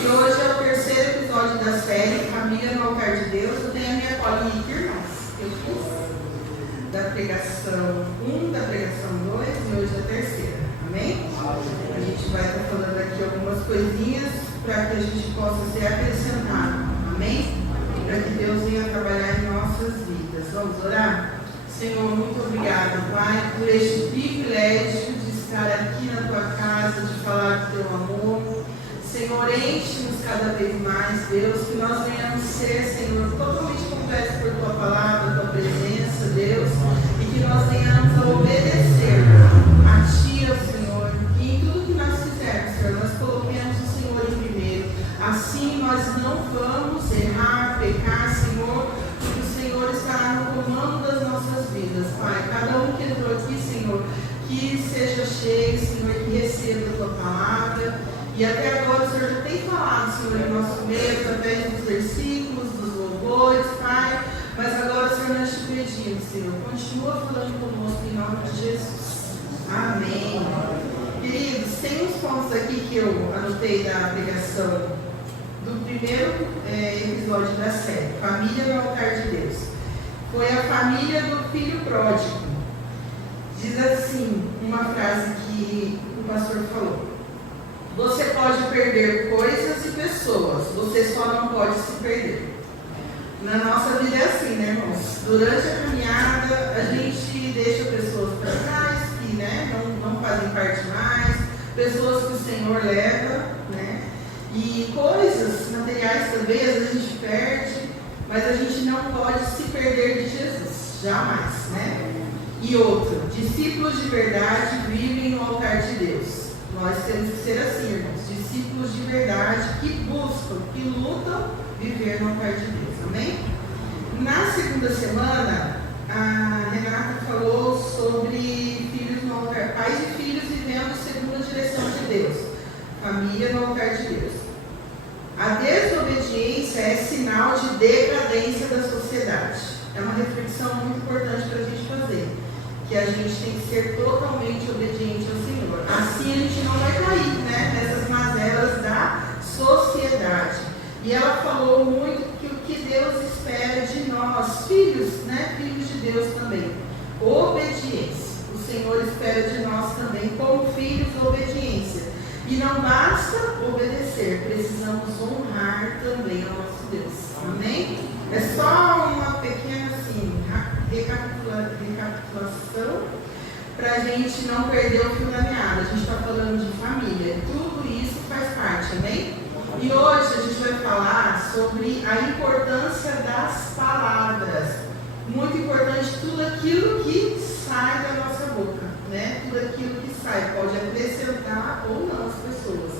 E hoje é o terceiro episódio da série Família no Altar de Deus. Eu tenho a minha colinha aqui, irmãos. Eu fiz da pregação 1, da pregação 2 e hoje é a terceira. Amém? A gente vai estar falando aqui algumas coisinhas para que a gente possa ser acrescentado. Amém? Para que Deus venha trabalhar em nossas vidas. Vamos orar? Senhor, muito obrigado, Pai, por este privilégio de estar aqui na tua casa, de falar do teu amor. Senhor, enche-nos cada vez mais, Deus, que nós venhamos ser, Senhor, totalmente completos por tua palavra, tua presença, Deus, e que nós venhamos a obedecer a ti, Senhor, e em tudo que nós fizermos, Senhor, nós coloquemos o Senhor em primeiro. Assim nós não vamos errar, pecar, Senhor, porque o Senhor estará no comando das nossas vidas, Pai. Cada um que entrou aqui, Senhor, que seja cheio, Senhor, que receba a tua palavra. E até agora o Senhor já tem falado, Senhor, em nosso meio, através dos versículos, dos louvores, Pai. Mas agora, Senhor, nós te pedimos, Senhor, continua falando conosco em nome de Jesus. Amém. Queridos, tem uns pontos aqui que eu anotei da pregação do primeiro episódio da série, Família no Altar de Deus. Foi a família do filho pródigo. Diz assim, uma frase que o pastor falou: você pode perder coisas e pessoas, você só não pode se perder. Na nossa vida é assim, né, irmãos? Durante a caminhada, a gente deixa pessoas para trás, que não fazem parte mais, pessoas que o Senhor leva, né? E coisas materiais também, às vezes a gente perde, mas a gente não pode se perder de Jesus, jamais, né? E outro, discípulos de verdade vivem no altar de Deus. Nós temos que ser assim, irmãos, discípulos de verdade que buscam, que lutam viver no altar de Deus, amém? Na segunda semana, a Renata falou sobre filhos no altar, pais e filhos vivendo segundo a direção de Deus, família no altar de Deus. A desobediência é sinal de decadência da sociedade. É uma reflexão muito importante para a gente fazer, que a gente tem que ser totalmente obediente ao Senhor. Assim a gente não vai cair, né, nessas mazelas da sociedade. E ela falou muito que o que Deus espera de nós, filhos, né, filhos de Deus também, obediência. O Senhor espera de nós também, como filhos, obediência. E não basta obedecer, precisamos honrar também ao nosso Deus. Amém? É só uma pequena assim, recapitulação para a gente não perder o fio da meada. A gente está falando de família, tudo isso faz parte, amém? E hoje a gente vai falar sobre a importância das palavras. Muito importante, tudo aquilo que sai da nossa boca, né? Tudo aquilo que sai pode acrescentar ou não as pessoas.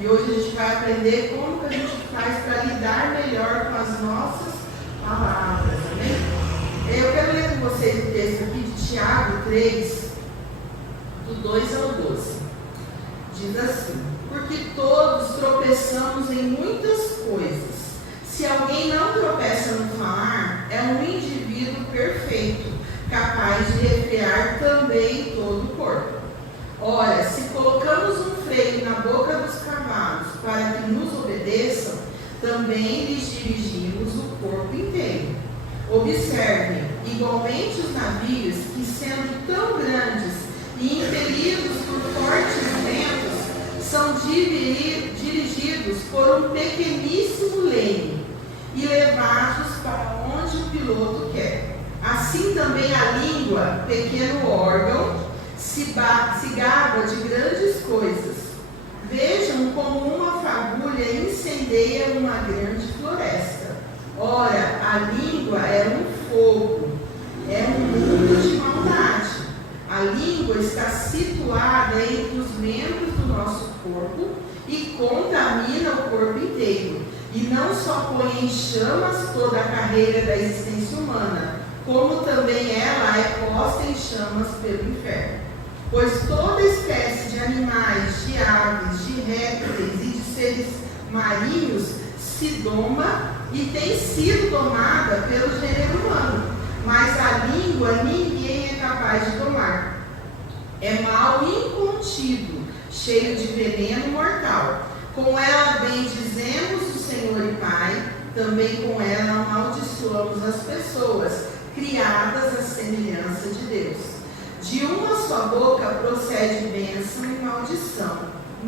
E hoje a gente vai aprender como que a gente faz para lidar melhor com as nossas palavras, amém? Eu quero ler com vocês o texto aqui de Tiago 3, do 2 ao 12. Diz assim: porque todos tropeçamos em muitas coisas. Se alguém não tropeça no falar, é um indivíduo perfeito, capaz de refrear também todo o corpo. Ora, se colocamos um freio na boca dos cavalos para que nos obedeçam, também lhes dirigimos o corpo inteiro. Observem, igualmente os navios, que sendo tão grandes e impelidos por fortes ventos, são dirigidos por um pequeníssimo leme e levados para onde o piloto quer. Assim também a língua, pequeno órgão, se gaba de grandes coisas. Vejam como uma fagulha incendeia uma grande floresta. Ora, a língua é um fogo, é um mundo de maldade. A língua está situada entre os membros do nosso corpo e contamina o corpo inteiro. E não só põe em chamas toda a carreira da existência humana, como também ela é posta em chamas pelo inferno. Pois toda espécie de animais, de aves, de répteis e de seres marinhos se doma e tem sido domada pelo gênero humano, mas a língua ninguém é capaz de domar. É mal incontido, cheio de veneno mortal. Com ela vem dizendo também com ela amaldiçoamos as pessoas, criadas à semelhança de Deus. De uma só boca procede bênção e maldição.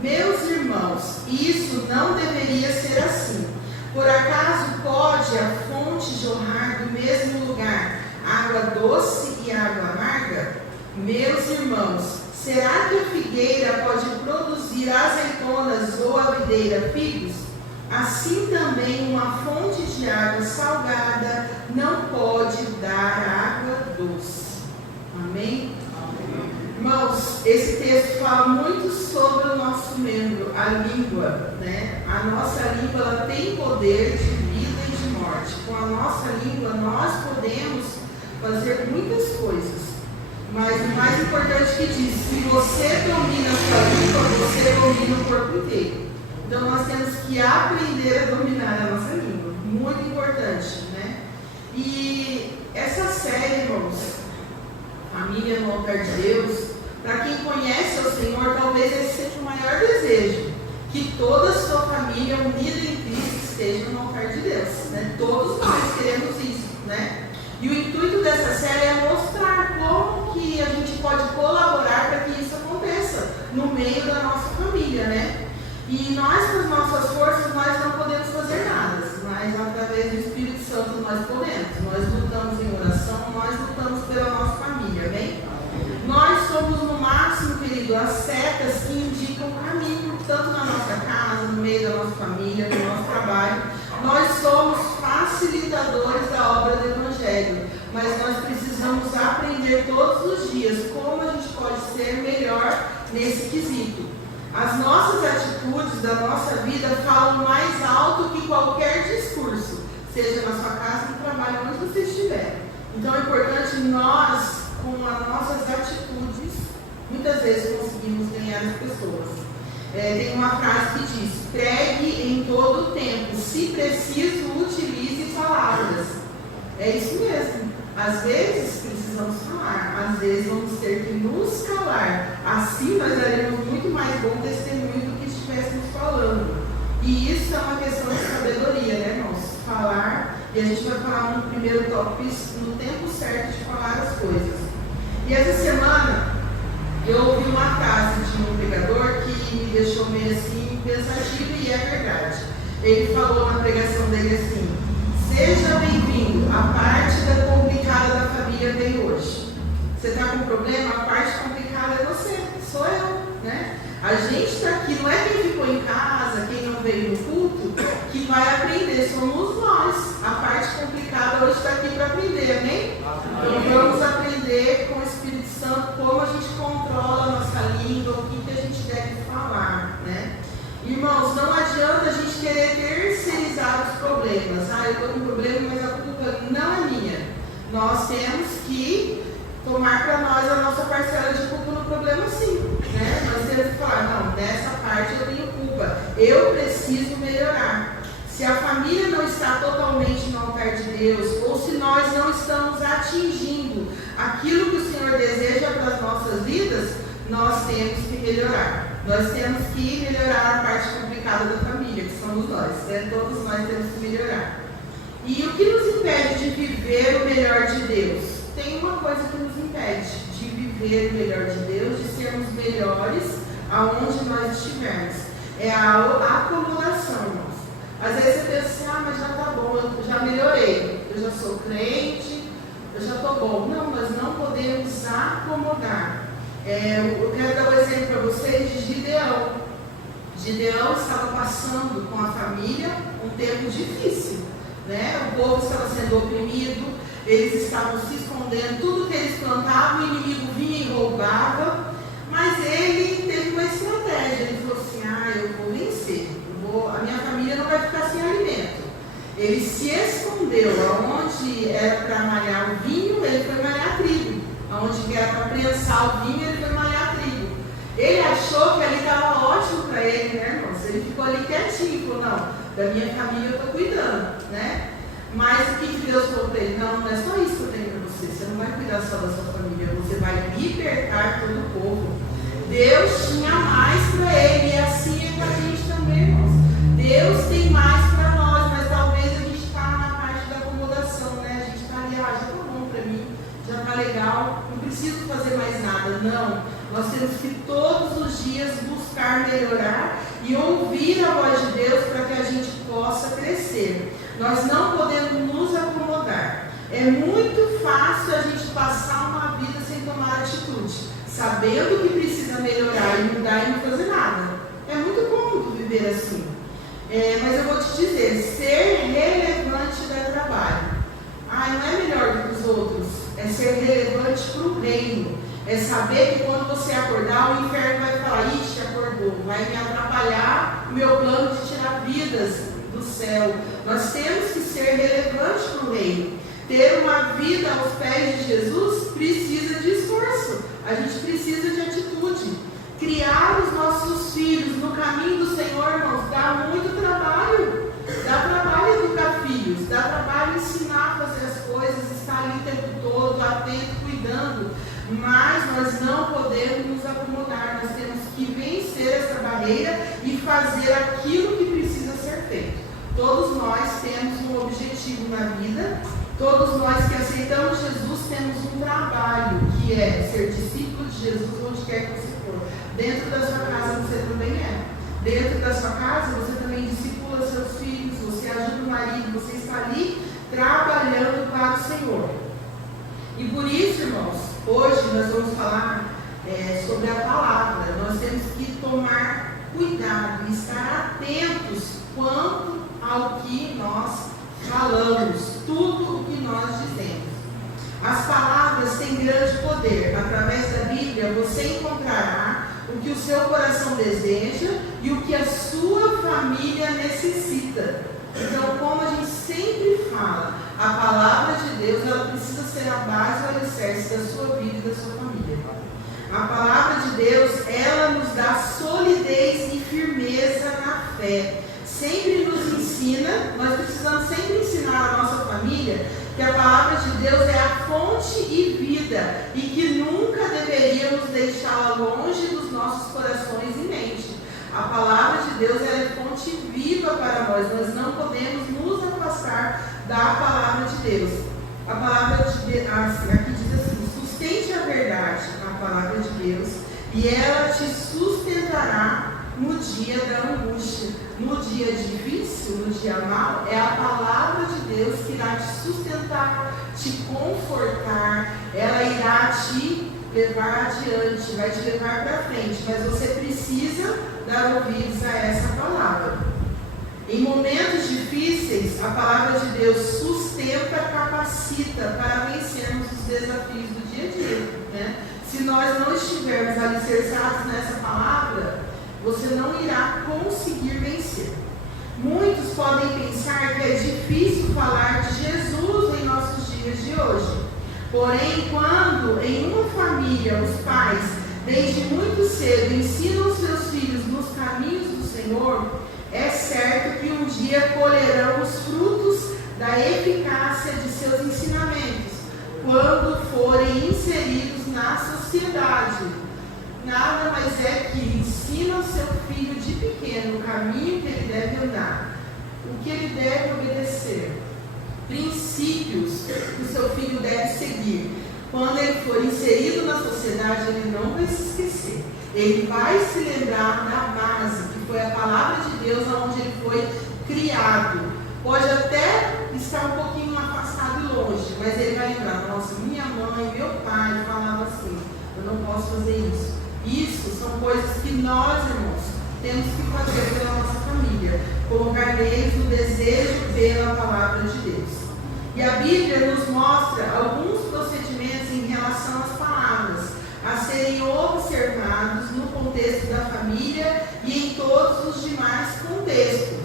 Meus irmãos, isso não deveria ser assim. Por acaso pode a fonte jorrar do mesmo lugar água doce e água amarga? Meus irmãos, será que a figueira pode produzir azeitonas ou a videira figos? Assim também uma fonte de água salgada não pode dar água doce. Amém? Irmãos, esse texto fala muito sobre o nosso membro, a língua, né? A nossa língua, ela tem poder de vida e de morte. Com a nossa língua nós podemos fazer muitas coisas, mas o mais importante que diz, se você domina a sua língua, você domina o corpo inteiro. Então nós temos que aprender a dominar a nossa língua, muito importante, né? E essa série, irmãos, Família no Altar de Deus, para quem conhece o Senhor, talvez esse seja o maior desejo, que toda a sua família unida em Cristo esteja no altar de Deus, né? Todos nós queremos isso, né? E o intuito dessa série é mostrar como que a gente pode colaborar para que isso aconteça no meio da nossa família, né? E nós, com as nossas forças, nós não podemos fazer nada, mas através do Espírito Santo nós podemos. Nós lutamos em oração, nós lutamos pela nossa família, amém? Nós somos, no máximo, querido, as setas que indicam o caminho, tanto na nossa casa, no meio da nossa família, no nosso trabalho. Nós somos facilitadores da obra do Evangelho, mas nós precisamos aprender todos os dias como a gente pode ser melhor nesse quesito. As nossas atitudes da nossa vida falam mais alto que qualquer discurso, seja na sua casa, no trabalho, onde você estiver. Então é importante nós, com as nossas atitudes, muitas vezes conseguimos ganhar as pessoas. Tem uma frase que diz, pregue em todo o tempo, se preciso, utilize palavras. É isso mesmo. Às vezes precisamos falar, às vezes vamos ter que nos calar. Assim nós daremos muito mais bom testemunho do que estivéssemos falando. E isso é uma questão de sabedoria, né, irmãos? Falar, e a gente vai falar no primeiro tópico, no tempo certo de falar as coisas. E essa semana eu ouvi uma frase de um pregador que me deixou meio assim pensativo, e é verdade. Ele falou na pregação dele assim: seja bem-vindo, a parte da complicada da família veio hoje. Você está com problema? A parte complicada é você, sou eu, né? A gente está aqui, não é quem ficou em casa, quem não veio no culto, que vai aprender, somos nós. A parte complicada hoje está aqui para aprender, amém? Então vamos aprender com o Espírito Santo como a gente controla a nossa língua, o que a gente deve falar, né? Irmãos, não adianta a gente querer terceirizar os problemas. Eu estou com um problema, mas a culpa não é minha. Nós temos que tomar para nós a nossa parcela de culpa no problema, sim, né? Nós temos que falar, não, nessa parte eu tenho culpa, eu preciso melhorar. Se a família não está totalmente no altar de Deus, ou se nós não estamos atingindo aquilo que o Senhor deseja para as nossas vidas, nós temos que melhorar. Nós temos que melhorar a parte complicada da família, que somos nós, né? Todos nós temos que melhorar. E o que nos impede de viver o melhor de Deus? Tem uma coisa que nos impede de viver o melhor de Deus, de sermos melhores aonde nós estivermos. É a acomodação, irmãos. Às vezes você pensa assim, mas já está bom, eu já melhorei, eu já sou crente, eu já estou bom. Não, nós não podemos acomodar. Eu quero dar um exemplo para vocês de Gideão. Gideão estava passando com a família um tempo difícil, né? O povo estava sendo oprimido, eles estavam se escondendo, tudo que eles plantavam, o inimigo vinha e roubava, mas ele teve uma estratégia. Ele falou assim, eu vou vencer, a minha família não vai ficar sem alimento. Ele se escondeu, aonde era para malhar o vinho, ele foi malhar trigo. Onde era para prensar o vinho, ele foi malhar trigo. Ele achou que ali estava ótimo para ele, né, irmãos? Ele ficou ali quietinho e falou, não, da minha família eu estou cuidando, né? Mas o que Deus falou para ele? Não, não é só isso que eu tenho para você. Você não vai cuidar só da sua família, você vai libertar todo o povo. Deus tinha mais para ele, e assim é com a gente também, irmãos. Deus tem mais para nós, mas talvez a gente ouvir a voz de Deus para que a gente possa crescer. Nós não podemos nos acomodar. É muito fácil a gente passar uma vida sem tomar atitude, sabendo que precisa melhorar e mudar e não fazer nada. É muito cômodo viver assim. Mas eu vou te dizer, ser relevante dá trabalho. Não é melhor do que os outros. É ser relevante para o reino. É saber que quando você acordar, o inferno vai falar: ixi, acordou, vai me atrapalhar o meu plano de tirar vidas do céu. Nós temos que ser relevantes para o reino. Ter uma vida aos pés de Jesus precisa de esforço. A gente precisa de atitude. Criar os nossos filhos no caminho do Senhor, irmãos, dá muito trabalho. Dá trabalho educar filhos, dá trabalho ensinar a fazer as coisas, estar ali o tempo todo, atento, cuidando. Mas nós não podemos nos acomodar, nós temos que vencer essa barreira e fazer aquilo que precisa ser feito. Todos nós temos um objetivo na vida, todos nós que aceitamos Jesus temos um trabalho, que é ser discípulo de Jesus onde quer que você for. Dentro da sua casa você também é. Dentro da sua casa você também discipula seus filhos, você ajuda o marido, você está ali trabalhando para o Senhor. E por isso, irmãos, hoje nós vamos falar sobre a palavra. Nós temos que tomar cuidado e estar atentos quanto ao que nós falamos, tudo o que nós dizemos. As palavras têm grande poder. Através da Bíblia você encontrará o que o seu coração deseja e o que a sua família necessita. Então, como a gente sempre fala, a palavra de Deus ela precisa ser a base e o alicerce da sua vida e da sua família. A palavra de Deus, ela nos dá solidez e firmeza na fé. Sempre nos ensina, nós precisamos sempre ensinar a nossa família que a palavra de Deus é a fonte e vida e que nunca deveríamos deixá-la longe dos nossos corações e mente. A palavra de Deus é fonte viva para nós, nós não podemos nos afastar da palavra de Deus. A palavra de Deus, aqui diz assim: sustente a verdade, a palavra de Deus, e ela te sustentará no dia da angústia. No dia difícil, no dia mau, é a palavra de Deus que irá te sustentar, te confortar, ela irá te levar adiante, vai te levar para frente, mas você precisa dar ouvidos a essa palavra. Em momentos difíceis, a palavra de Deus sustenta, capacita para vencermos os desafios do dia a dia, né? Se nós não estivermos alicerçados nessa palavra, você não irá conseguir vencer. Muitos podem pensar que é difícil falar de Jesus em nossos dias de hoje. Porém, quando em uma família os pais, desde muito cedo, ensinam seus filhos nos caminhos do Senhor, é certo que um dia colherão os frutos da eficácia de seus ensinamentos, quando forem inseridos na sociedade. Nada mais é que ensina o seu filho de pequeno o caminho que ele deve andar, o que ele deve obedecer, princípios que o seu filho deve seguir. Quando ele for inserido na sociedade, ele não vai se esquecer. Ele vai se lembrar da base, que foi a palavra de Deus, onde ele foi criado. Pode até estar um pouquinho afastado e longe, mas ele vai lembrar: nossa, minha mãe, meu pai falavam assim, eu não posso fazer isso. Isso são coisas que nós, irmãos, temos que fazer pela nossa família. Colocar neles o desejo pela palavra de Deus. E a Bíblia nos mostra alguns procedimentos em relação às palavras a serem observados no contexto da família e em todos os demais contextos.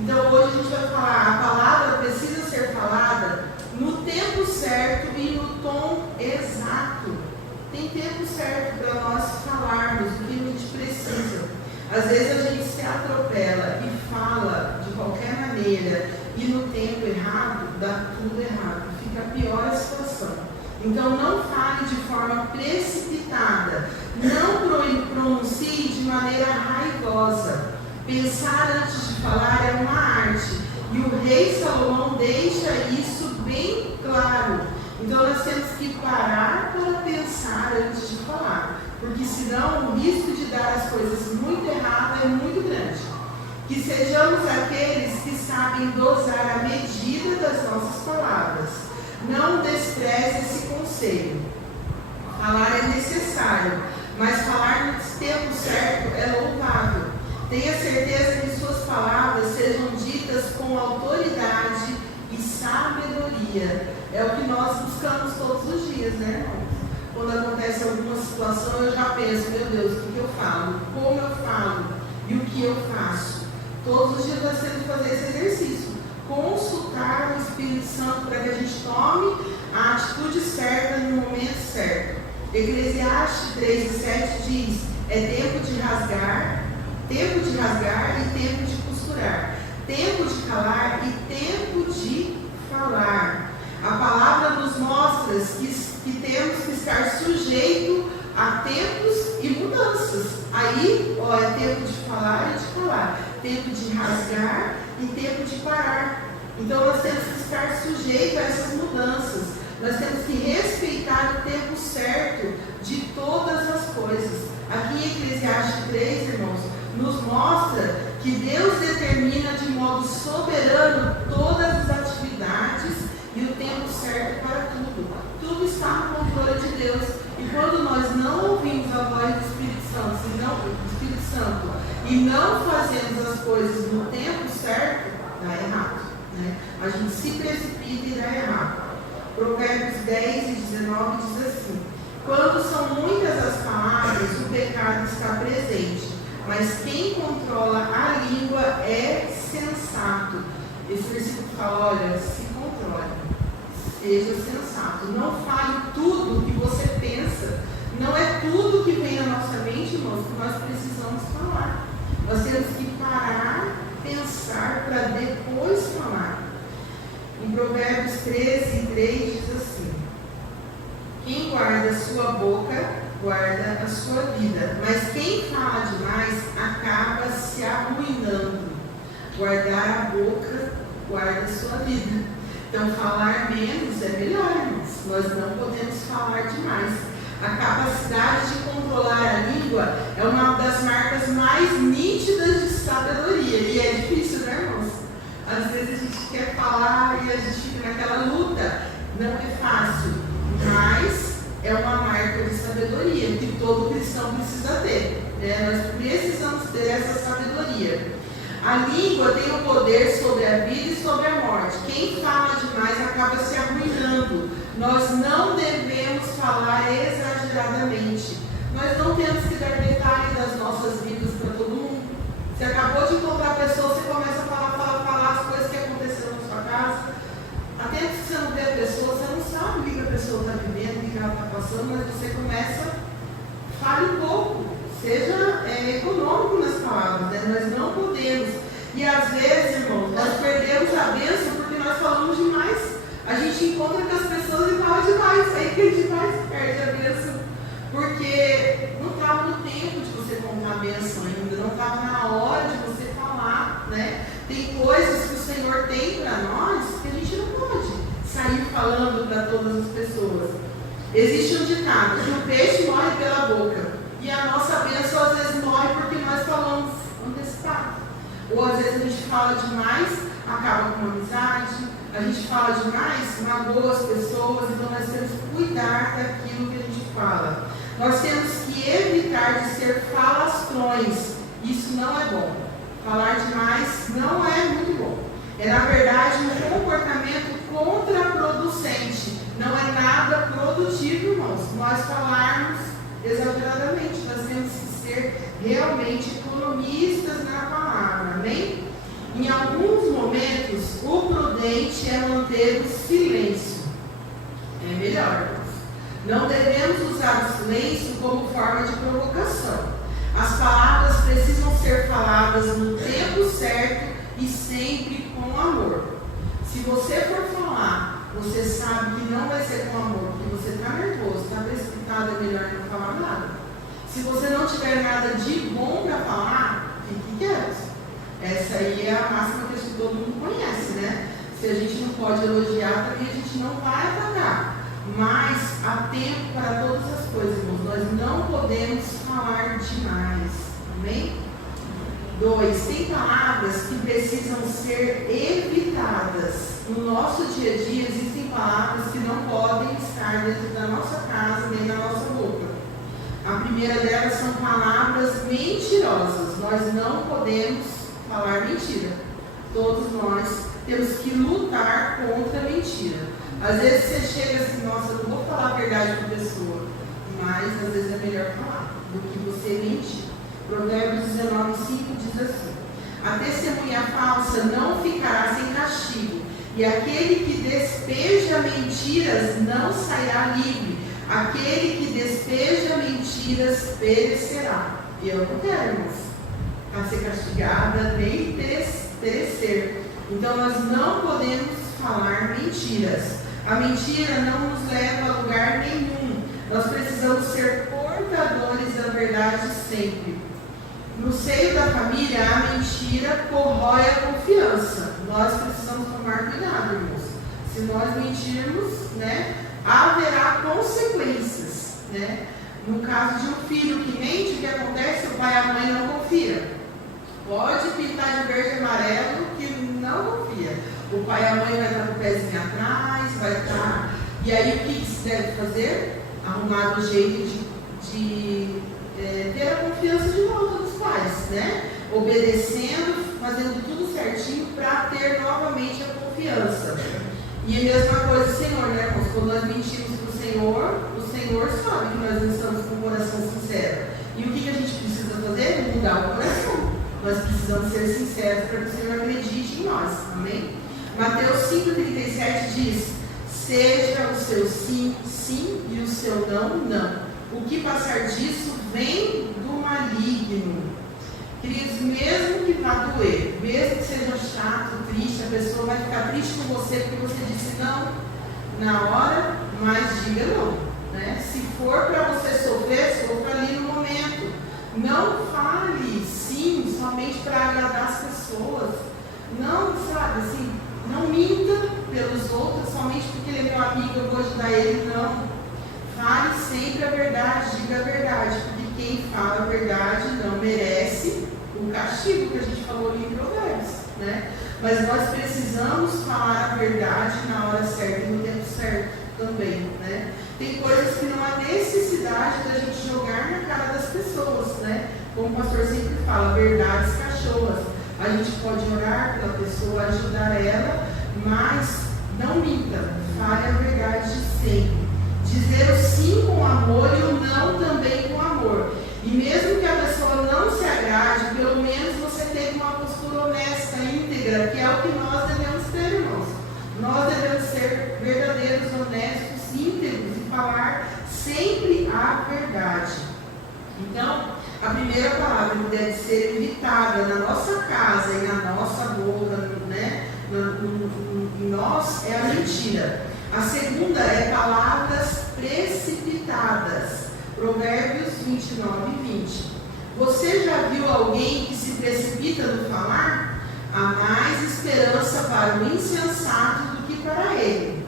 Então hoje a gente vai falar, a palavra precisa ser falada no tempo certo e no tom exato. Tem tempo certo para nós falarmos o que a gente precisa. Às vezes a gente se atropela e fala de qualquer maneira e no tempo errado, dá tudo errado. Fica pior a situação. Então não fale de forma precipitada. Não pronuncie de maneira raivosa. Pensar antes de falar é uma arte. E o rei Salomão deixa isso bem claro. Então nós temos que parar para pensar antes de falar, porque senão o risco de dar as coisas muito erradas é muito grande. Que sejamos aqueles que sabem dosar a medida das nossas palavras. Não despreze esse conselho. Falar é necessário, mas falar no tempo certo é louvável. Tenha certeza que suas palavras sejam ditas com autoridade e sabedoria. É o que nós buscamos todos os dias, né, irmãos? Quando acontece alguma situação, eu já penso, meu Deus, o que eu falo? Como eu falo? E o que eu faço? Todos os dias nós temos que fazer esse exercício. Consultar o Espírito Santo para que a gente tome a atitude certa no momento certo. Eclesiastes 3:7 diz: é tempo de rasgar e tempo de costurar, tempo de calar e tempo de falar. A palavra nos mostra que temos que estar sujeito a tempos e mudanças. Aí, é tempo de falar e de calar, tempo de rasgar e tempo de parar. Então nós temos que estar sujeitos a essas mudanças. Nós temos que respeitar o tempo certo de todas as coisas. Aqui em Eclesiastes 3, irmãos, nos mostra que Deus determina de modo soberano todas as atividades e o tempo certo para tudo. Tudo está no controle de Deus. E quando nós não ouvimos a voz do Espírito Santo e não fazemos as coisas no tempo certo, dá errado, né? A gente se precipita e dá errado. Provérbios 10 e 19 diz assim: quando são muitas as palavras, o pecado está presente, mas quem controla a língua é sensato. Esse versículo fala, olha, se controle, seja sensato, não fale tudo que você pensa, não é tudo que vem na nossa mente, irmãos, que nós precisamos falar. Nós temos que parar, pensar, para depois falar. Em Provérbios 13:3 diz assim: quem guarda a sua boca, guarda a sua vida, mas quem fala demais acaba se arruinando. Guardar a boca, guarda a sua vida. Então, falar menos é melhor, irmãos. Nós não podemos falar demais. A capacidade de controlar a língua é uma das marcas mais nítidas de sabedoria. E é difícil, né, irmãos? Às vezes a gente quer falar e a gente fica naquela luta. Não é fácil, mas é uma marca de sabedoria que todo cristão precisa ter. Nós precisamos ter essa sabedoria. A língua tem o poder sobre a vida e sobre a morte. Quem fala demais acaba se arruinando. Nós não devemos falar exageradamente. Nós não temos que dar detalhes das nossas vidas para todo mundo. Você acabou de encontrar a pessoa, você começa a falar as coisas que aconteceram na sua casa. Até que você não vê a pessoa, você não sabe o que a pessoa está vivendo, o que ela está passando, mas você começa, fale um pouco, seja econômico nas palavras, né? Nós não podemos. E às vezes, irmãos, nós perdemos a bênção porque nós falamos demais. A gente encontra com as pessoas e fala demais, aí que a gente mais perde a bênção. Porque não estava no tempo de você contar a bênção ainda, não estava na hora de você falar, né? Tem coisas que o Senhor tem para nós que a gente não pode sair falando para todas as pessoas. Existe um ditado que o peixe morre pela boca e a nossa bênção às vezes morre porque nós falamos antecipado. Ou às vezes a gente fala demais, acaba com uma amizade, a gente fala demais, magoa as pessoas, então nós temos que cuidar daquilo que a gente fala. Nós temos que evitar de ser falastrões, isso não é bom. Falar demais não é muito bom. É, na verdade, um comportamento contraproducente. Não é nada produtivo, irmãos. Nós falarmos exageradamente. Nós temos que ser realmente economistas na palavra. Amém? Em alguns momentos, o prudente é manter o silêncio. É melhor, irmãos. Não devemos usar o silêncio como forma de provocação. As palavras precisam ser faladas no tempo certo e sempre com amor. Se você for falar, você sabe que não vai ser com amor, porque você está nervoso, está precipitado, é melhor não falar nada. Se você não tiver nada de bom para falar, fique quieto. Essa aí é a máxima que acho que todo mundo conhece, né? Se a gente não pode elogiar, também a gente não vai atacar. Mas há tempo para todas as coisas, irmãos. Nós não podemos falar demais. Amém? 2. Tem palavras que precisam ser evitadas. No nosso dia a dia existem palavras que não podem estar dentro da nossa casa nem na nossa boca. A primeira delas são palavras mentirosas. Nós não podemos falar mentira. Todos nós temos que lutar contra a mentira. Às vezes você chega assim, nossa, eu não vou falar a verdade para a pessoa, mas às vezes é melhor falar do que você mentir. Provérbios 19:5 diz assim: a testemunha falsa não ficará sem castigo, e aquele que despeja mentiras não sairá livre. Aquele que despeja mentiras perecerá. E eu não quero, irmãos, a ser castigada nem perecer. Então nós não podemos falar mentiras. A mentira não nos leva a lugar nenhum. Nós precisamos ser portadores da verdade sempre. No seio da família, a mentira corrói a confiança. Nós precisamos tomar cuidado, irmãos. Se nós mentirmos, haverá consequências, No caso de um filho que mente, o que acontece? O pai e a mãe não confiam. Pode pintar de verde e amarelo que não confia. O pai e a mãe vai estar com o pezinho atrás, vai estar... E aí o que se deve fazer? Arrumar o jeito de ter a confiança de volta dos pais, Obedecendo, fazendo tudo certinho para ter novamente a confiança. E a mesma coisa, Senhor, irmãos? Quando nós mentimos para o Senhor sabe que nós não estamos com o coração sincero. E o que a gente precisa fazer? Mudar o coração. Nós precisamos ser sinceros para que o Senhor acredite em nós. Amém? Mateus 5,37 diz: seja o seu sim, sim, e o seu não, não. O que passar disso vem do maligno. Queridos, mesmo que vá doer, mesmo que seja chato, triste, a pessoa vai ficar triste com você porque você disse não na hora, mas diga não. Se for para você sofrer, sofra ali no momento. Não fale sim somente para agradar as pessoas. Não, não minta pelos outros somente porque ele é meu amigo, eu vou ajudar ele. Não. Fale sempre a verdade, diga a verdade, porque quem fala a verdade não merece o castigo que a gente falou ali em Provérbios, Mas nós precisamos falar a verdade na hora certa e no tempo certo também, Tem coisas que não há necessidade da gente jogar na cara das pessoas, Como o pastor sempre fala, verdades cachorras. A gente pode orar pela pessoa, ajudar ela, mas não minta, fale a verdade sempre. Dizer o sim com amor e o não também com amor. E mesmo que a pessoa não se agrade, pelo menos você tenha uma postura honesta, íntegra, que é o que nós devemos ter, irmãos. Nós devemos ser verdadeiros, honestos, íntegros e falar sempre a verdade. Então, a primeira palavra que deve ser evitada na nossa casa e na nossa boca, em nós, é a mentira. A segunda é palavras precipitadas. Provérbios 29:20. Você já viu alguém que se precipita no falar? Há mais esperança para o insensato do que para ele.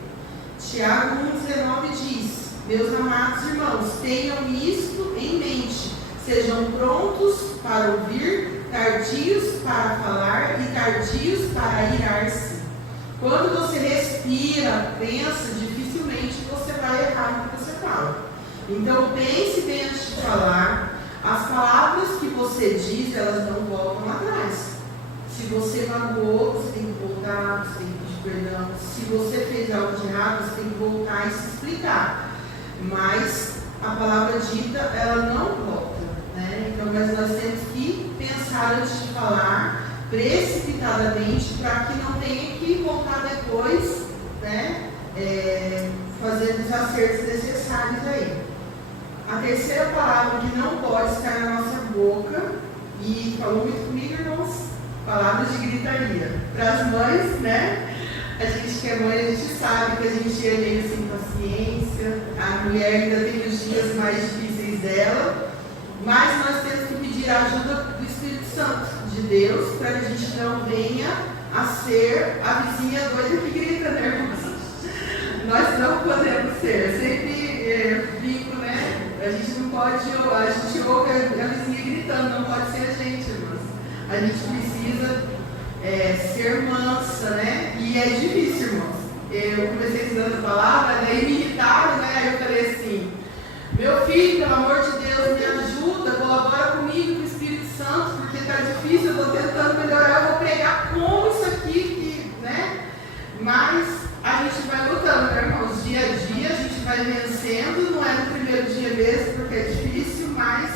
Tiago 1,19 diz: meus amados irmãos, tenham isto em mente. Sejam prontos para ouvir, tardios para falar e tardios para irar-se. Quando você respira, pensa, dificilmente você vai errar no que você fala. Então pense bem antes de falar. As palavras que você diz, elas não voltam atrás. Se você magoou, você tem que voltar, você tem que pedir perdão. Se você fez algo de errado, você tem que voltar e se explicar. Mas a palavra dita, ela não volta. Então nós temos que pensar antes de falar, precipitadamente, para que não tenha que voltar depois, fazendo os acertos necessários aí. A terceira palavra que não pode estar na nossa boca, e falou muito comigo, irmãos, palavras de gritaria. Para as mães, a gente que é mãe, a gente sabe que a gente é meio sem paciência, a mulher ainda tem os dias mais difíceis dela, mas nós temos que pedir a ajuda do Espírito Santo de Deus, para que a gente não venha a ser a vizinha doida que grita, irmãos? Nós não podemos ser. Sempre brinco, A gente não pode, a gente ouve a vizinha gritando, não pode ser a gente, irmãos. A gente precisa ser mansa, né? E é difícil, irmãos. Eu comecei estudando essa palavra, daí me irritaram, né? Aí eu falei assim: meu filho, pelo amor de Deus, me ajuda, colabora comigo com o Espírito Santo, porque está difícil, eu estou tentando melhorar, eu vou pregar como isso aqui, né? Mas a gente vai lutando, né, irmãos? Dia a dia a gente vai vencendo, não é no primeiro dia mesmo, porque é difícil, mas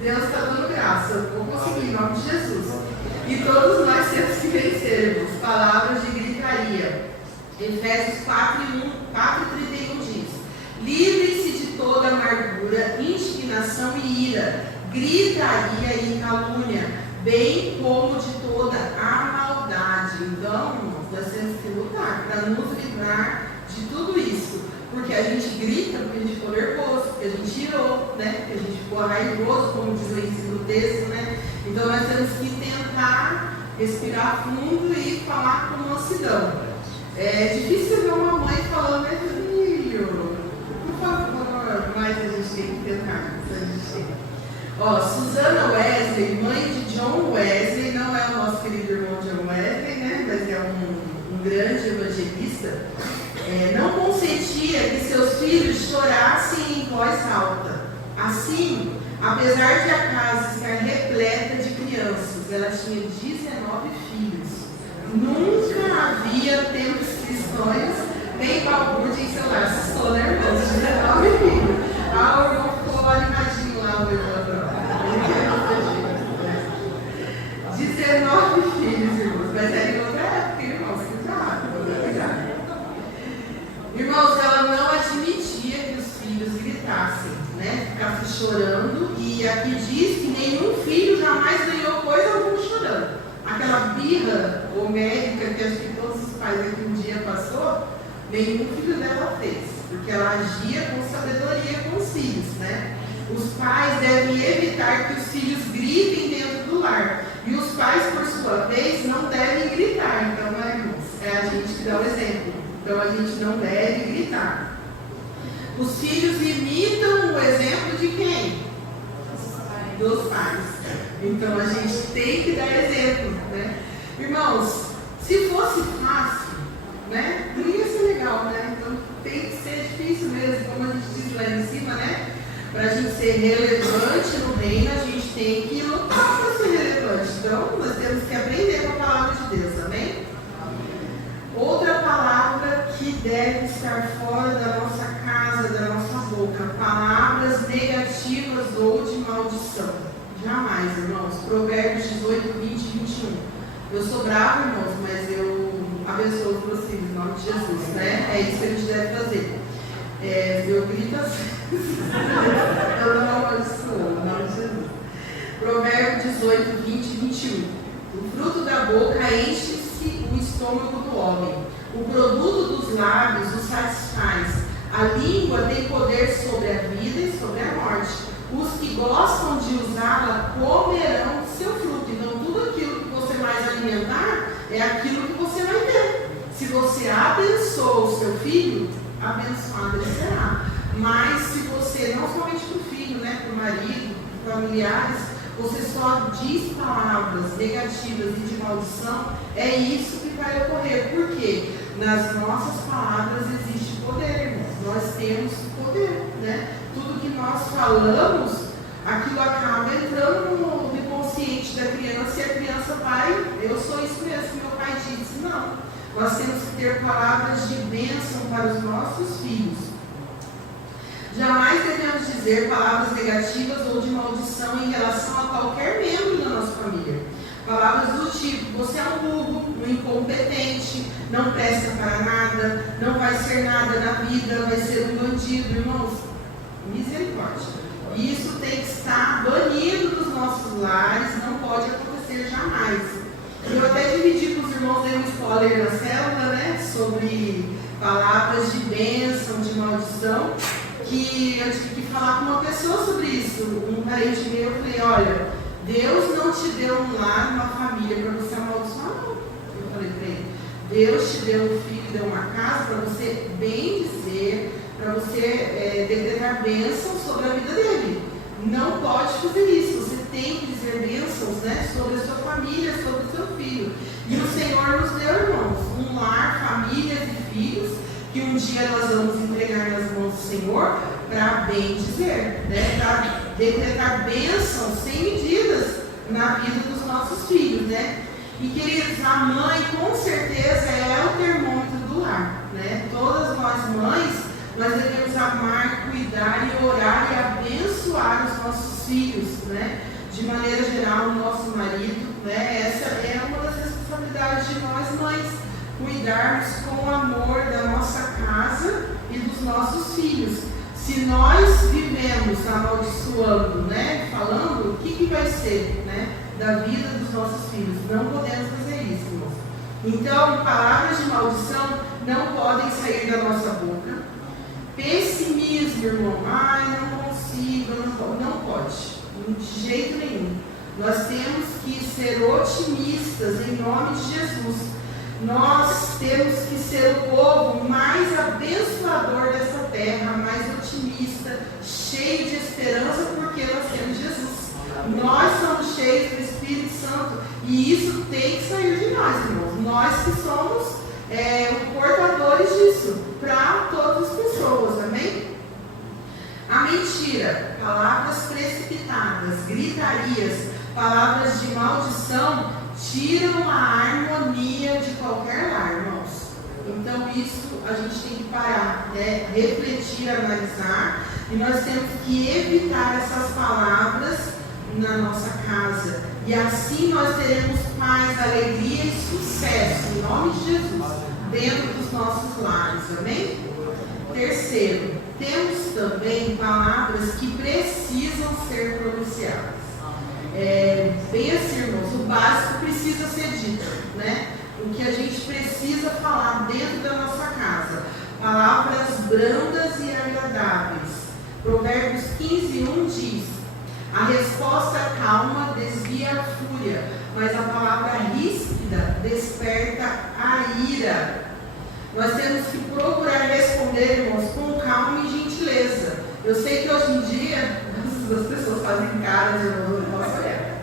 Deus está dando graça. Eu vou conseguir, em nome de Jesus. E todos nós temos que vencermos. Palavras de gritaria. Efésios 4:31 diz: livre-se de toda amargura, indignação e ira, gritaria e calúnia, bem como de toda a maldade. Então, nós temos que lutar para nos livrar de tudo isso. Porque a gente grita, porque a gente ficou nervoso, porque a gente irou, né? Porque a gente ficou raivoso, como diz o ensino do texto, né? Então nós temos que tentar respirar fundo e falar com mansidão. É difícil ver uma mãe falando, meu filho, por favor, mas a gente tem que tentar. Susana Wesley, mãe de John Wesley, não é o nosso querido irmão John Wesley, né? Mas é um grande evangelista. Não consentia que seus filhos chorassem em voz alta. Assim, apesar de a casa estar repleta de crianças, ela tinha 19 filhos. Nunca havia tempos cristãos nem balbúrdia em seu lar. Assustou, né, irmãos? 19 filhos. O irmão ficou animadinho lá, o irmão. 19 filhos, irmãos. Mas era em outra época, irmãos. Cuidado. Irmãos, ela não admitia que os filhos gritassem, né? Ficassem chorando. E aqui diz que nenhum filho jamais ganhou coisa alguma chorando. Aquela birra homérica que acho que todos os pais aqui um dia passou, nenhum filho dela fez. Porque ela agia com sabedoria com os filhos, né? Os pais devem evitar que os filhos gritem dentro do lar. E os pais, por sua vez, não devem gritar. Então, né, irmãos? É a gente que dá o exemplo. Então a gente não deve gritar. Os filhos imitam o exemplo de quem? Dos pais. Então a gente tem que dar exemplo, né? Irmãos, se fosse fácil, né? Não ia ser legal, né? Então tem que ser difícil mesmo, como a gente diz lá em cima, né? Para a gente ser relevante no reino, a gente tem que lutar para ser relevante. Então nós temos que aprender com a palavra de Deus, amém? Outra palavra que deve estar fora da nossa casa, da nossa boca, palavras negativas ou de maldição. Jamais, irmãos. Provérbios 18, 20 e 21. Eu sou bravo, irmãos, mas eu abençoo os meus filhos, em nome de Jesus, né? É isso que a gente deve fazer. Eu grito assim. Eu não abençoo, em nome de Jesus. Provérbios 18, 20 e 21. O fruto da boca enche o estômago do homem. O produto dos lábios o satisfaz. A língua tem poder sobre a vida e sobre a morte. Os que gostam de usá-la comerão seu fruto. Então, tudo aquilo que você mais alimentar é aquilo que você vai ter. Se você abençoa o seu filho, abençoado ele será. Mas se você, não somente para o filho, né, para o marido, para familiares, você só diz palavras negativas e de maldição, é isso que vai ocorrer. Por quê? Nas nossas palavras existe poder, irmãos. Nós temos poder, né? Tudo que nós falamos, aquilo acaba entrando no inconsciente da criança e a criança vai, eu sou isso mesmo que meu pai disse. Não. Nós temos que ter palavras de bênção para os nossos filhos. Jamais devemos dizer palavras negativas ou de maldição em relação a qualquer membro da nossa família. Palavras do tipo: você é um burro, um incompetente, não presta para nada, não vai ser nada na vida, vai ser um bandido. Irmãos, misericórdia. Isso tem que estar banido dos nossos lares, não pode acontecer jamais. Eu até dividi com os irmãos aí um spoiler na célula, né, sobre palavras de bênção, de maldição. Que eu tive que falar com uma pessoa sobre isso. Um parente meu, eu falei: olha, Deus não te deu um lar, uma família para você amaldiçoar, não. Eu falei para ele: Deus te deu um filho, deu uma casa para você bem dizer, para você decretar bênção sobre a vida dele. Não pode fazer isso. Você tem que dizer bênçãos, né, sobre a sua família, sobre o seu filho. E o Senhor nos deu, irmãos, um lar, famílias e filhos, que um dia nós vamos entregar nas mãos do Senhor para bem dizer, né, para decretar bênçãos sem medidas na vida dos nossos filhos, né? E queridos, a mãe com certeza é o termômetro do lar, né? Todas nós mães, nós devemos amar, cuidar e orar e abençoar os nossos filhos, né? De maneira geral, o nosso marido, né? Essa é uma das responsabilidades de nós mães, cuidarmos com o amor da nossa casa e dos nossos filhos. Se nós vivemos amaldiçoando, né? Falando, o que vai ser, né? Da vida dos nossos filhos. Não podemos fazer isso, irmãos. Então, palavras de maldição não podem sair da nossa boca. Pessimismo, irmão. Ai, não consigo, não pode. De jeito nenhum. Nós temos que ser otimistas em nome de Jesus. Nós temos que ser o povo mais abençoador dessa terra, mais otimista, cheio de esperança, porque nós temos Jesus. Nós somos cheios do Espírito Santo e isso tem que sair de nós, irmãos. Nós que somos portadores disso para todas as pessoas, amém? A mentira, palavras precipitadas, gritarias, palavras de maldição, tiram a harmonia de qualquer lar, irmãos. Então isso a gente tem que parar, né? Refletir, analisar, e nós temos que evitar essas palavras na nossa casa, e assim nós teremos paz, alegria e sucesso, em nome de Jesus, dentro dos nossos lares, amém? Terceiro, temos também palavras que precisam ser pronunciadas. Bem assim, irmãos, o básico precisa ser dito, né? O que a gente precisa falar dentro da nossa casa, palavras brandas e agradáveis. Provérbios 15:1 diz: a resposta calma desvia a fúria, mas a palavra ríspida desperta a ira. Nós temos que procurar responder, irmãos, com calma e gentileza. Eu sei que hoje em dia, as pessoas fazem caras, irmãos, não posso olhar.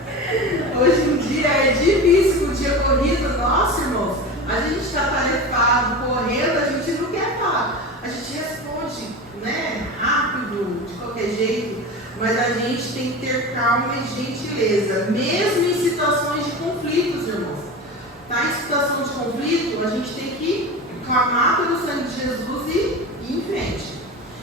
Hoje em dia é difícil, o dia corrido. Nossa, irmãos, a gente está tarefado, correndo, a gente não quer falar. A gente responde, né, rápido, de qualquer jeito. Mas a gente tem que ter calma e gentileza, mesmo em situações de conflitos, irmãos. Tá? Em situação de conflito, a gente tem que clamar pelo sangue de Jesus e ir em frente.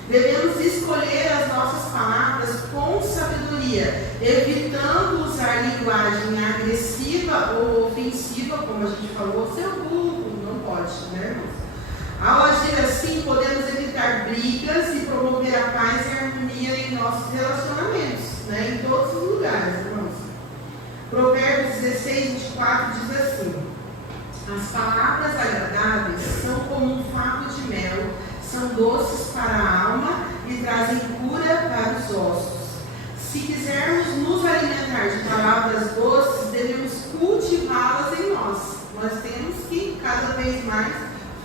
Devemos escolher as nossas palavras com sabedoria, evitando usar linguagem agressiva ou ofensiva, como a gente falou, seu burro, não pode, né, irmãos? Ao agir assim, podemos evitar brigas e promover a paz e a harmonia em nossos relacionamentos, né, em todos os lugares, irmãos. Provérbios 16:24 diz assim: as palavras agradáveis são como um favo de mel, são doces para a alma e trazem cura para os ossos. Se quisermos nos alimentar de palavras doces, devemos cultivá-las em nós. Nós temos que cada vez mais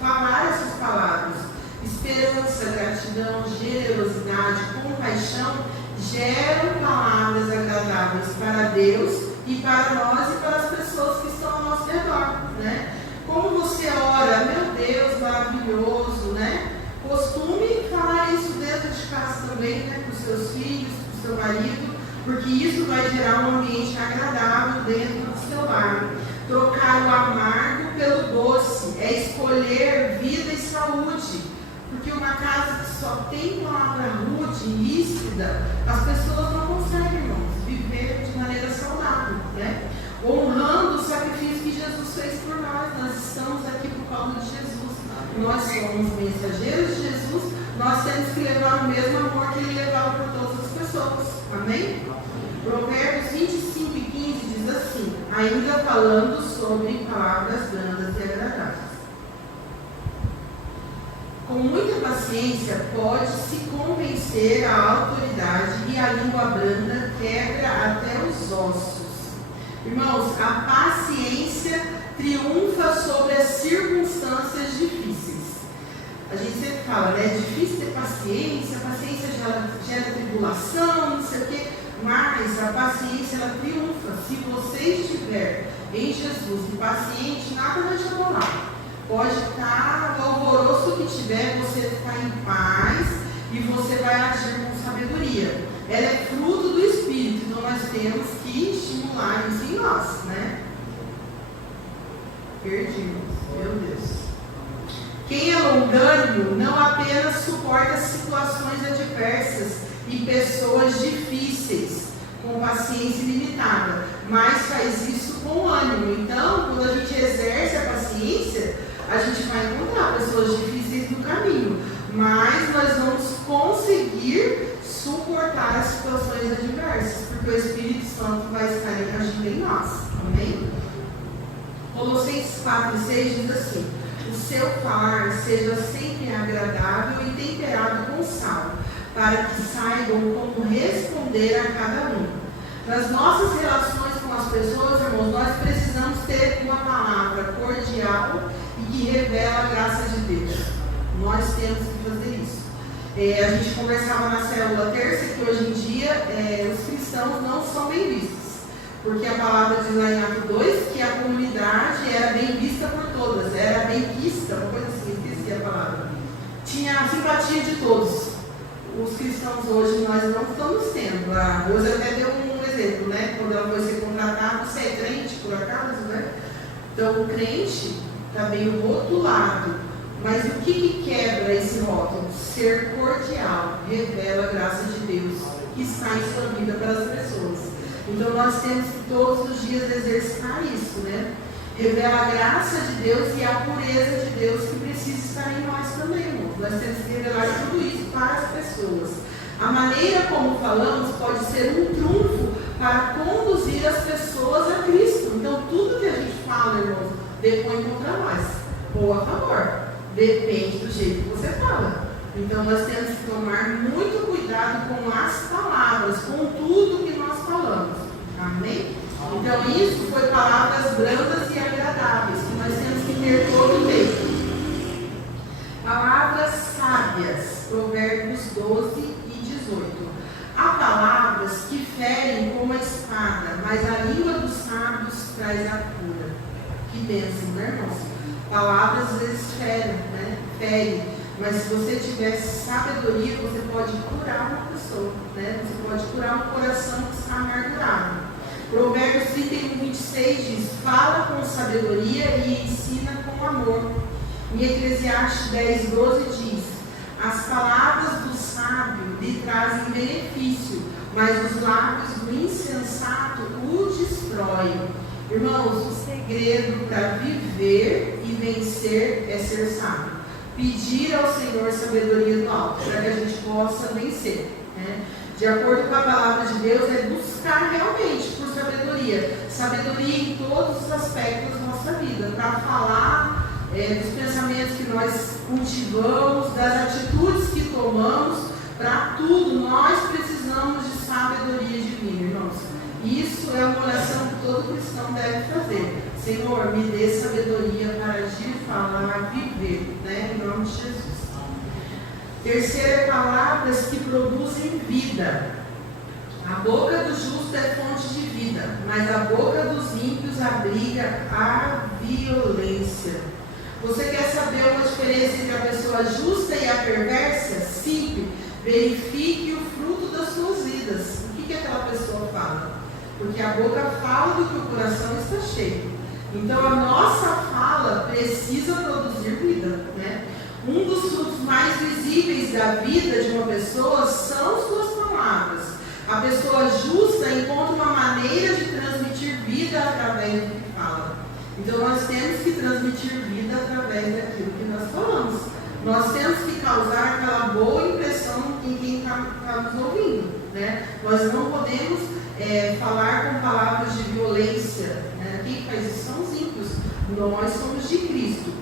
falar essas palavras. Esperança, gratidão, generosidade, compaixão geram palavras agradáveis para Deus e para nós e para as pessoas que estão ao nosso redor, né? Como você ora, meu Deus, maravilhoso, né? Costume falar isso dentro de casa também, né? Com os seus filhos, com o seu marido, porque isso vai gerar um ambiente agradável dentro do seu lar. Trocar o amargo pelo doce é escolher vida e saúde, porque uma casa que só tem palavra rude e ríspida, as pessoas não conseguem, irmãos, viver de maneira saudável, né? Honrando o sacrifício que Jesus fez por nós. Nós estamos aqui por causa de Jesus. Nós somos mensageiros de Jesus. Nós temos que levar o mesmo amor que Ele levava por todas as pessoas. Amém? Provérbios 25:15 diz assim, ainda falando sobre palavras brandas e agradáveis. Com muita paciência pode-se convencer a autoridade e a língua branda quebra até os ossos. Irmãos, a paciência triunfa sobre as circunstâncias difíceis. A gente sempre fala, né? É difícil ter paciência, a paciência gera tribulação, não sei o quê. mas a paciência ela triunfa. Se você estiver em Jesus e paciente, nada vai te abalar. Pode estar o alvoroço que tiver, você está em paz e você vai agir com sabedoria. Ela é fruto do Espírito, então nós temos que estimular isso em nós, né? Perdimos, meu Deus. Quem é longânimo não apenas suporta situações adversas e pessoas difíceis com paciência ilimitada, mas faz isso com ânimo. Então, quando a gente exerce a paciência, a gente vai encontrar pessoas difíceis no caminho, mas nós vamos conseguir suportar as situações adversas, porque o Espírito Santo vai estar agindo em nós. Amém? Colossenses 4:6 diz assim: o seu falar seja sempre agradável e temperado com sal, para que saibam como responder a cada um. Nas nossas relações com as pessoas, irmãos, nós precisamos ter uma palavra cordial e que revela a graça de Deus. Nós temos que fazer isso. A gente conversava na célula terça que hoje em dia os cristãos não são bem vistos. Porque a palavra diz lá em Atos 2 que a comunidade era bem vista por todas, era bem vista, uma coisa assim, esqueci a palavra. Tinha a simpatia de todos. Os cristãos hoje nós não estamos tendo. A Rosa até deu um exemplo, né? Quando ela foi ser contratada, você é crente, por acaso, né? Então o crente está meio rotulado. Mas o que quebra esse rótulo? Ser cordial revela a graça de Deus que está em sua vida para as pessoas. Então nós temos que todos os dias exercitar isso, né? Revela a graça de Deus e a pureza de Deus que precisa estar em nós também, irmãos. Nós temos que revelar tudo isso para as pessoas. A maneira como falamos pode ser um trunfo para conduzir as pessoas a Cristo. Então tudo que a gente fala, irmãos, depõe contra nós, ou a favor. Depende do jeito que você fala. Então nós temos que tomar muito cuidado com as palavras, com tudo que nós falamos. Amém? Então isso foi palavras brandas e agradáveis, que nós temos que ter todo o tempo. Palavras sábias, Provérbios 12 e 18. Há palavras que ferem como a espada, mas a língua dos sábios traz a cura. Que bênção, né, irmãos? Palavras às vezes ferem, né? Ferem. Mas se você tiver sabedoria, você pode curar uma pessoa, né? Você pode curar um coração que está amargurado. Provérbios 31:26 diz: fala com sabedoria e ensina com amor. Em Eclesiastes 10:12 diz: as palavras do sábio lhe trazem benefício, mas os lábios do insensato o destroem. Irmãos, o segredo para viver e vencer é ser sábio. Pedir ao Senhor sabedoria do alto, para que a gente possa vencer, né? De acordo com a palavra de Deus, é buscar realmente por sabedoria. Sabedoria em todos os aspectos da nossa vida, para falar dos pensamentos que nós cultivamos, das atitudes que tomamos, para tudo nós precisamos de sabedoria divina, irmãos. Isso é uma oração que todo cristão deve fazer. Senhor, me dê sabedoria para agir, falar, viver, né? Em nome de Jesus. Terceira, palavras que produzem vida. A boca do justo é fonte de vida, mas a boca dos ímpios abriga a violência. Você quer saber uma diferença entre a pessoa justa e a perversa? Simples. Verifique o fruto das suas vidas. O que aquela pessoa fala? Porque a boca fala do que o coração está cheio. Então a nossa fala precisa produzir vida, né? Um dos frutos mais visíveis da vida de uma pessoa são suas palavras. A pessoa justa encontra uma maneira de transmitir vida através do que fala. Então nós temos que transmitir vida através daquilo que nós falamos. Nós temos que causar aquela boa impressão em quem está nos ouvindo, né? Nós não podemos falar com palavras de violência, né? Quem faz isso são os ímpios. Nós somos de Cristo.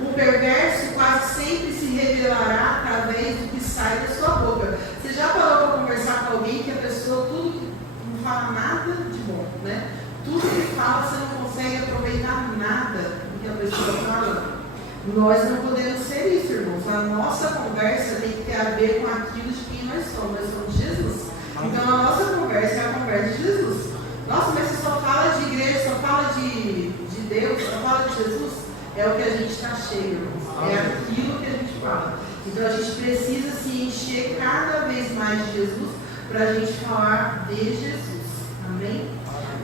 O perverso quase sempre se revelará através do que sai da sua boca. Você já parou para conversar com alguém que a pessoa não fala nada de bom, né? Tudo que fala você não consegue aproveitar nada do que a pessoa fala? Nós não podemos ser isso, irmãos. A nossa conversa tem que ter a ver com aquilo de quem nós somos. Nós somos Jesus. Então a nossa conversa é a conversa de Jesus. Nossa, mas você só fala de igreja, só fala de Deus, só fala de Jesus? É o que a gente está cheio, irmãos. É aquilo que a gente fala. Então a gente precisa se encher cada vez mais de Jesus para a gente falar de Jesus. Amém?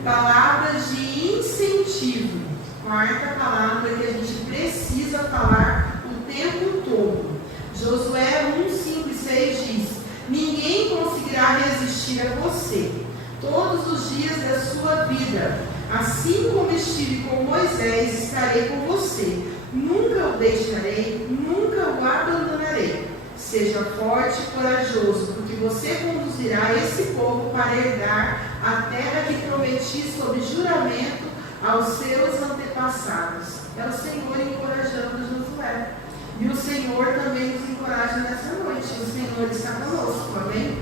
Palavras de incentivo. Quarta palavra que a gente precisa falar o tempo todo. Josué 1, 5 e 6 diz: ninguém conseguirá resistir a você todos os dias da sua vida. Assim como estive com Moisés, estarei com você. Nunca o deixarei, nunca o abandonarei. Seja forte e corajoso, porque você conduzirá esse povo para herdar a terra que prometi sob juramento aos seus antepassados. É o Senhor encorajando Josué. E o Senhor também nos encoraja nessa noite. O Senhor está conosco, amém?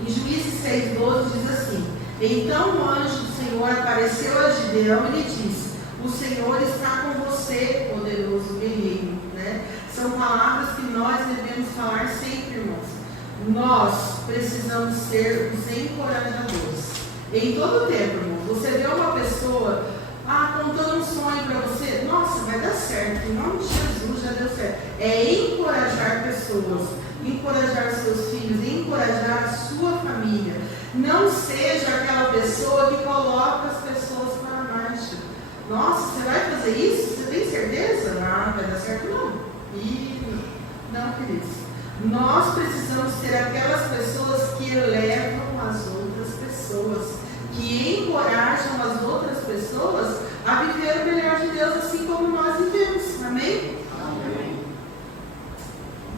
Em Juízes 6,12 diz assim: então o anjo do Senhor apareceu a Gideão e lhe disse: o Senhor está com você, poderoso guerreiro. Né? São palavras que nós devemos falar sempre, irmãos. Nós precisamos ser os encorajadores. Em todo tempo, irmãos. Você vê uma pessoa contando um sonho para você, nossa, vai dar certo, em nome de Jesus já deu certo. É encorajar pessoas, encorajar seus filhos, encorajar a sua família. Não seja aquela pessoa que coloca as pessoas para a marcha. Nossa, você vai fazer isso? Você tem certeza? Não, vai dar certo não. Não, queridos. Nós precisamos ser aquelas pessoas que elevam as outras pessoas, que encorajam as outras pessoas a viver o melhor de Deus, assim como nós vivemos. Amém? Amém.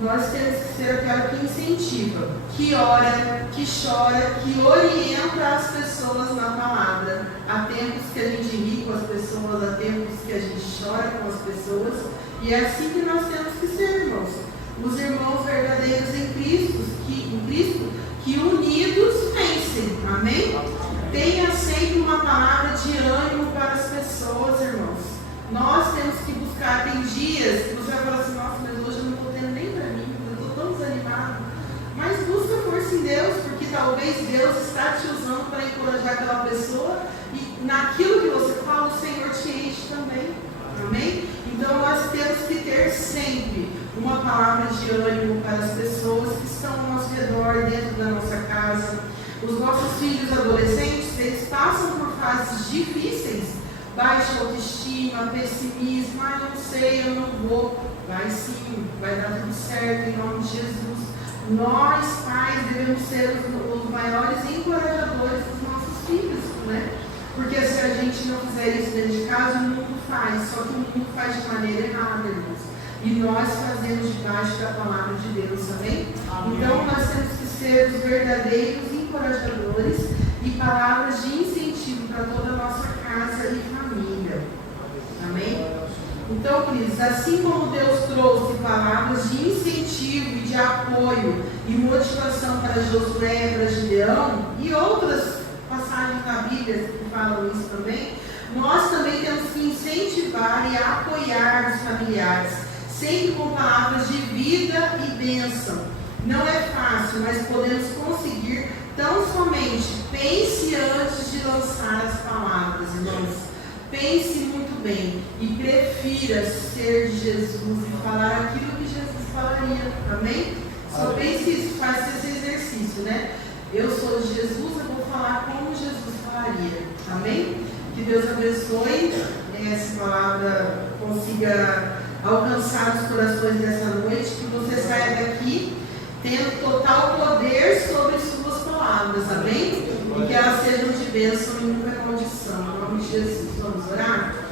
Nós temos que ser aquela que incentiva, que ora, que chora, que orienta as pessoas na palavra. Há tempos que a gente ri com as pessoas, há tempos que a gente chora com as pessoas, e é assim que nós temos que ser, irmãos. Os irmãos verdadeiros em Cristo, que unidos vencem. Amém? Tenha sempre uma palavra de ânimo para as pessoas, irmãos. Nós temos que buscar. Tem dias que você vai falar assim: nossa, mas hoje eu não estou tendo nem para mim, eu estou tão desanimado. Mas busca força em Deus, porque talvez Deus está te usando para encorajar aquela pessoa, e naquilo que você fala, o Senhor te enche também. Amém? Então nós temos que ter sempre uma palavra de ânimo para as pessoas que estão ao nosso redor, dentro da nossa casa. Os nossos filhos adolescentes, eles passam por fases difíceis, baixa autoestima, pessimismo, eu não sei, eu não vou. Vai sim, vai dar tudo certo em nome de Jesus. Nós, pais, devemos ser os maiores encorajadores dos nossos filhos, né? Porque se a gente não fizer isso dentro de casa, o mundo faz, só que o mundo faz de maneira errada, irmãos. E nós fazemos debaixo da palavra de Deus, amém? Então nós temos que ser os verdadeiros encorajadores e palavras de incentivo para toda a nossa casa e família. Amém? Então, queridos, assim como Deus trouxe palavras de incentivo e de apoio e motivação para Josué, para Gideão e outras passagens na Bíblia que falam isso também, nós também temos que incentivar e apoiar os familiares, sempre com palavras de vida e bênção. Não é fácil, mas podemos conseguir tão somente. Pense antes de lançar as palavras, irmãos. Pense muito bem e prefira ser de Jesus e falar aquilo que Jesus falaria. Amém? Só pense isso, faça esse exercício, né? Eu sou de Jesus, eu vou falar como Jesus falaria. Amém? Que Deus abençoe, essa palavra consiga alcançar os corações dessa noite, que você saia daqui tendo total poder sobre suas palavras, amém? E que elas sejam de bênção e nunca maldição. Em nome de Jesus, vamos orar?